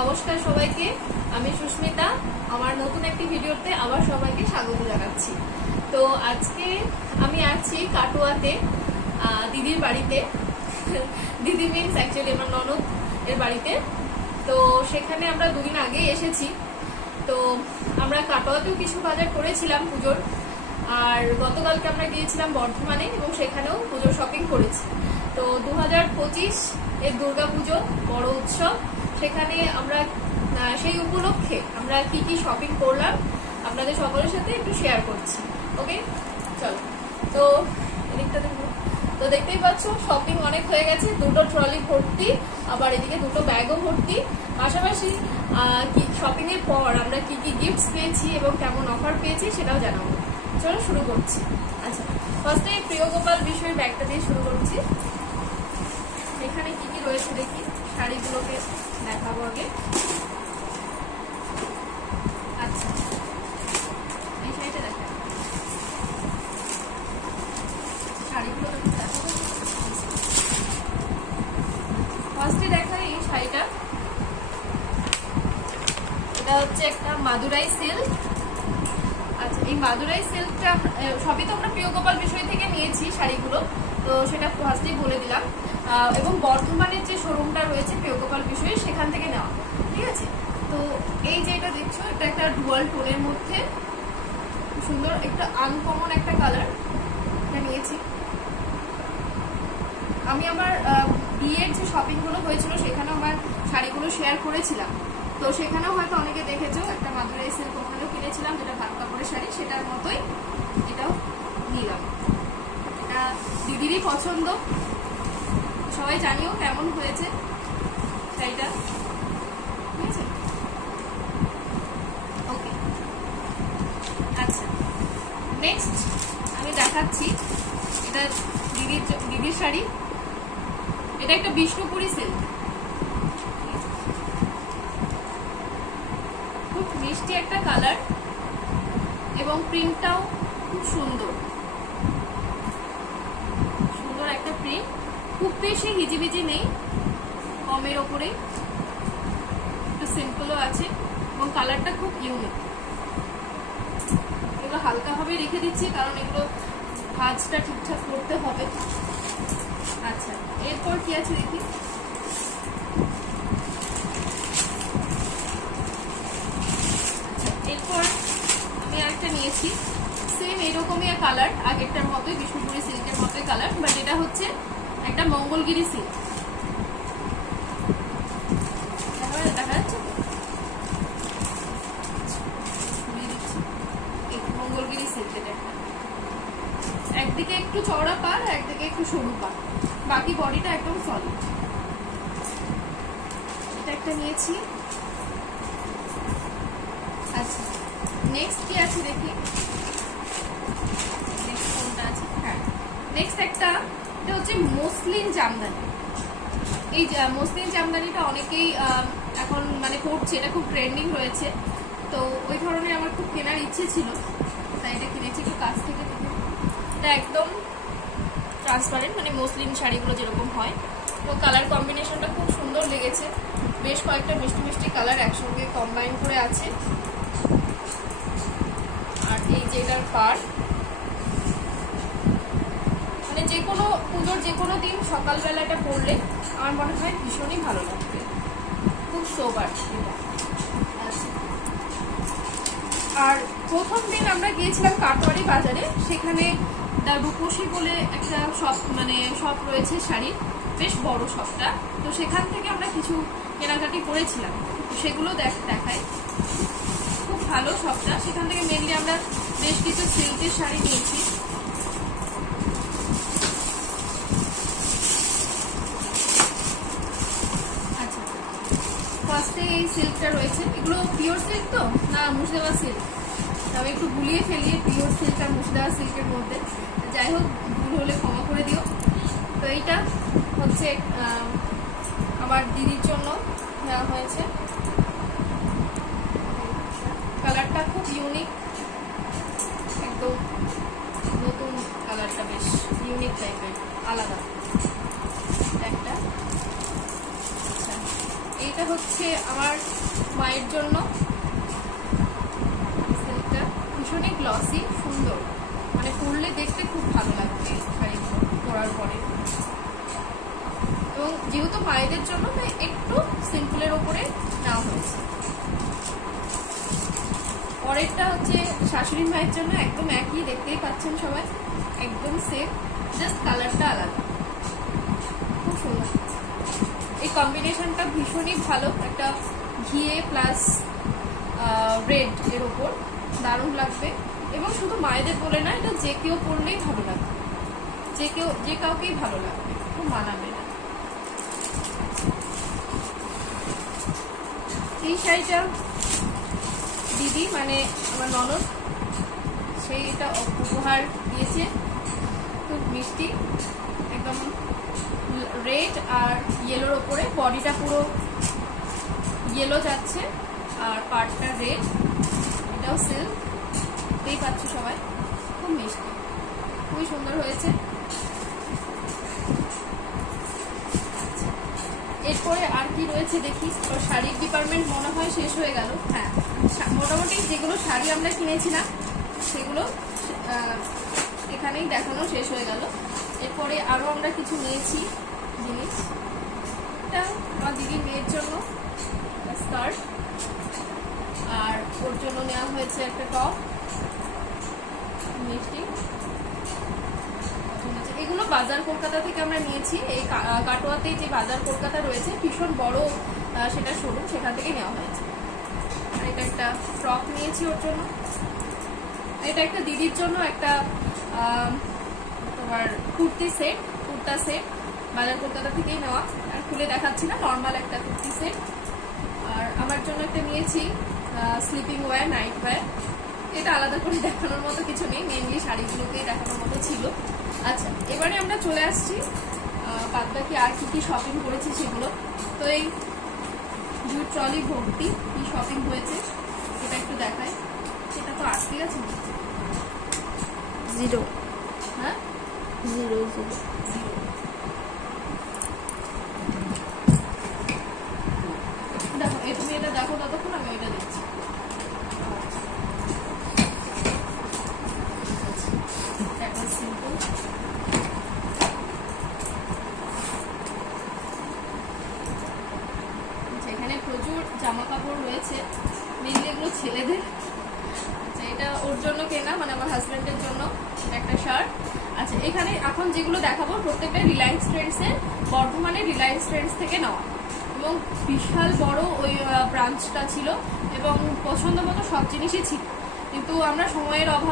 নমস্কার সবাইকে, আমি সুস্মিতা। আমার নতুন একটি ভিডিওতে আবার সবাইকে স্বাগত জানাচ্ছি। তো আজকে আমি আছি কাটোয়াতে দিদির বাড়িতে। দিদি মিনস অ্যাকচুয়ালি আমার ননদ এর বাড়িতে। তো সেখানে আমরা দুদিন আগে এসেছি। তো আমরা কাটোয়াতেও কিছু বাজার করেছিলাম পুজোর, আর গতকালকে আমরা গিয়েছিলাম বর্ধমানে এবং সেখানেও পুজোর শপিং করেছি। তো 2025 এর দুর্গাপুজো বড় উৎসব, সেখানে আমরা সেই উপলক্ষে আমরা কি কি শপিং করলাম আপনাদের সকলের সাথে একটু শেয়ার করছি। ওকে, চলো। তো এদিকটা দেখো, তো দেখতেই পাচ্ছ শপিং অনেক হয়ে গেছে, দুটো ট্রলি ভর্তি, আবার এদিকে দুটো ব্যাগও ভর্তি। পাশাপাশি শপিং এর পর আমরা কি কি গিফটস পেয়েছি এবং কেমন অফার পেয়েছি সেটাও জানাবো। চলো শুরু করছি। আচ্ছা, ফার্স্টে প্রিয় গোপাল বিষয়ের ব্যাগটা দিয়ে শুরু করছি। এখানে কি কি রয়েছে দেখি, শাড়িগুলোকে দেখাবো আগে। আচ্ছা, এই শাড়িটা দেখা, শাড়িগুলো দেখাবো। ফার্স্টে দেখাই এই শাড়িটা, এটা হচ্ছে একটা মাদুরাই সিল্ক। আচ্ছা, এই মাদুরাই সিল্কটা সবই তো আমরা প্রিয় গোপাল বিষয় থেকে নিয়েছি শাড়িগুলো, তো সেটা ফার্স্টেই বলে দিলাম। এবং বর্ধমানের যে শোরুমটা রয়েছে প্রিয় গোপাল বিষয়ে, সেখান থেকে নেওয়া, ঠিক আছে। তো এই যে এটা দেখছো, এটা একটা ডুয়াল টোনের মধ্যে সুন্দর একটা আনকমন একটা কালার, এটা নিয়েছি আমি। আমার বিয়ের যে শপিং গুলো হয়েছিল সেখানেও আমার শাড়িগুলো শেয়ার করেছিলাম, তো সেখানেও হয়তো অনেকে দেখেছো। একটা মাদুরাই সিল্ক ওখানেও কিনেছিলাম, যেটা ভাত কাপড়ের শাড়ি, সেটার মতোই এটাও নিলাম। এটা দিদিরই পছন্দ, সবাই জানিও কেমন হয়েছে শাড়িটা, ঠিক আছে। ওকে, আচ্ছা, নেক্সট আমি দেখাচ্ছি, এটা দিদির শাড়ি। এটা একটা বিষ্ণুপুরি সিল্ক, খুব মিষ্টি একটা কালার এবং প্রিন্টটাও খুব সুন্দর, সুন্দর একটা প্রিন্ট। খুব বেশি হিজিবিজি নেই, কমের ওপরে, একটু সিম্পলও আছে এবং কালারটা খুব ইউনিক। এগুলো হালকা ভাবে রেখে দিচ্ছি কারণ এগুলো ভাঁজটা ঠিকঠাক করতে হবে। আচ্ছা, এরপর কি আছে দেখি। এরপর আমি আরেকটা নিয়েছি, সেম এরকমই কালার, আগেরটার মতোই বিষ্ণুপুরি সিল্কের মতোই কালার, বাট এটা হচ্ছে একটা মঙ্গলগিরি সিল্ক। দেখা যাচ্ছে মঙ্গলগিরি সিল্ক। এটা একদিকে একটু চওড়া পাড়, একদিকে একটু সরু পাড়, বাকি বডিটা একদম সলিড। এটা একটা নিয়েছি। আচ্ছা, নেক্সট কি আছে দেখি, নেক্সট কোনটা আছে। হ্যাঁ, নেক্সট একটা, এটা হচ্ছে মসলিন জামদানি। এই মসলিন জামদানিটা অনেকেই এখন মানে করছে, এটা খুব ট্রেন্ডিং রয়েছে। তো ওই ধরনের আমার খুব কেনার ইচ্ছে ছিল, তাই এটা কিনেছি। একটু কাছ থেকে, এটা একদম ট্রান্সপারেন্ট, মানে মসলিন শাড়িগুলো যেরকম হয়। তো কালার কম্বিনেশনটা খুব সুন্দর লেগেছে, বেশ কয়েকটা মিষ্টি মিষ্টি কালার একসঙ্গে কম্বাইন করে আছে। আর এই যে এটার পাড়, মানে যে কোনো পুজোর যে কোনো দিন সকালবেলা এটা পরলে আমার মনে হয় ভীষণই ভালো লাগবে, খুব সোবার। আর প্রথম দিন আমরা গিয়েছিলাম কাটোয়ারি বাজারে, সেখানে রূপসী বলে একটা শপ, মানে শপ রয়েছে শাড়ির, বেশ বড় শপটা। তো সেখান থেকে আমরা কিছু কেনাকাটি করেছিলাম, সেগুলো দেখাই। খুব ভালো শপটা, সেখান থেকে মেনলি আমরা বেশ কিছু সিল্কের শাড়ি নিয়েছি। আচ্ছা, ফার্স্টে এই সিল্কটা রয়েছে, এগুলো পিওর সিল্ক তো না মুর্শিদাবাদ সিল্ক, তবে একটু গুলিয়ে ফেলিয়ে পিওর সিল্ক আর মুর্শিদাবাদ সিল্কের মধ্যে, যাই হোক ভুল হলে ক্ষমা করে দিও। তো এইটা হচ্ছে আমার দিদির জন্য নেওয়া হয়েছে। কালারটা খুব ইউনিক, একদম নতুন কালারটা, বেশ ইউনিক টাইপের, আলাদা একটা। আচ্ছা, এটা হচ্ছে আমার মায়ের জন্য। সিল্কটা ভীষণই গ্লসি, সুন্দর, মানে পরলে দেখতে খুব ভালো লাগবে শাড়িগুলো পরার পরে। এবং যেহেতু মায়েদের জন্য তাই একটু সিম্পলের ওপরে নেওয়া হয়েছে। পরেরটা হচ্ছে শাশুড়ি মায়ের জন্য, একদম একই, দেখতেই পাচ্ছেন সবাই, একদম সেম, জাস্ট কালারটা আলাদা, খুব সুন্দর। এই কম্বিনেশনটা ভীষণই ভালো, একটা ঘিয়ে প্লাস রেড এর ওপর দারুণ লাগবে। এবং শুধু মায়েদের বলে না, এটা যে কেউ পরলেই ভালো লাগবে, যে কাউকেই ভালো লাগবে, খুব মানাবে না। এই শাড়িটা দিদি মানে আমার ননদ, সেই এটা উপহার দিয়েছে, খুব মিষ্টি, একদম রেড আর ইয়েলোর ওপরে, বডিটা পুরো ইয়েলো যাচ্ছে আর পার্টটা রেড, এটাও সিল্ক, দেখতেই পাচ্ছ সবাই, খুব মিষ্টি, খুবই সুন্দর হয়েছে। এরপরে আর কি রয়েছে দেখি। শাড়ির ডিপার্টমেন্ট মনে হয় শেষ হয়ে গেল। হ্যাঁ, মোটামুটি যেগুলো শাড়ি আমরা কিনেছিলাম সেগুলো এখানেই দেখানো শেষ হয়ে গেল। এরপরে আরো আমরা কিছু নিয়েছি জিনিস। এটা আমার দিদির মেয়ের জন্য স্কার্ট, আর ওর জন্য নেওয়া হয়েছে একটা টপ, মিষ্টি। এগুলো বাজার কলকাতা থেকে আমরা নিয়েছি। এই কাটোয়াতে যে বাজার কলকাতা রয়েছে, ভীষণ বড় সেটা শোরুম, সেখান থেকে নেওয়া হয়েছে। আর এটা একটা ফ্রক নিয়েছি ওর জন্য। এটা একটা দিদির জন্য একটা তোমার কুর্তা সেট, বাজার কলকাতা থেকেই নেওয়া, আর খুলে দেখাচ্ছি না, নর্মাল একটা কুর্তি সেট। আর আমার জন্য একটা নিয়েছি স্লিপিং ওয়্যার, নাইট ওয়্যার। এটা আলাদা করে দেখানোর মতো কিছু নেই, মেনলি শাড়িগুলোকেই দেখানোর মতো ছিল। আচ্ছা, এবারে আমরা চলে আসছি বাদ বাকি আর কি কি শপিং করেছি সেগুলো। তো এই জুট ট্রলি ভর্তি কি শপিং হয়েছে সেটা একটু দেখায়। সেটা তো আসতে আছে 0, হ্যাঁ 0 দেখো, তুমি এটা দেখো, ততক্ষণ আমি এটা দেখছি। সিম্পল, এখানে প্রচুর জামা কাপড় রয়েছে, মেনলি এগুলো ছেলেদের। আচ্ছা, এটা ওর জন্য কেনা, মানে আমার হাজবেন্ডের জন্য একটা শার্ট। আচ্ছা, এখানে এখন যেগুলো দেখাবো প্রত্যেকটা রিলায়েন্স ট্রেন্ডসের, বর্ধমানের রিলায়েন্স ট্রেন্ডস থেকে নেওয়া, এবং বিশাল বড় ওই ব্রাঞ্চটা ছিল এবং পছন্দ মতো সব জিনিসই ছিল, কিন্তু আমরা সময়ের অভাব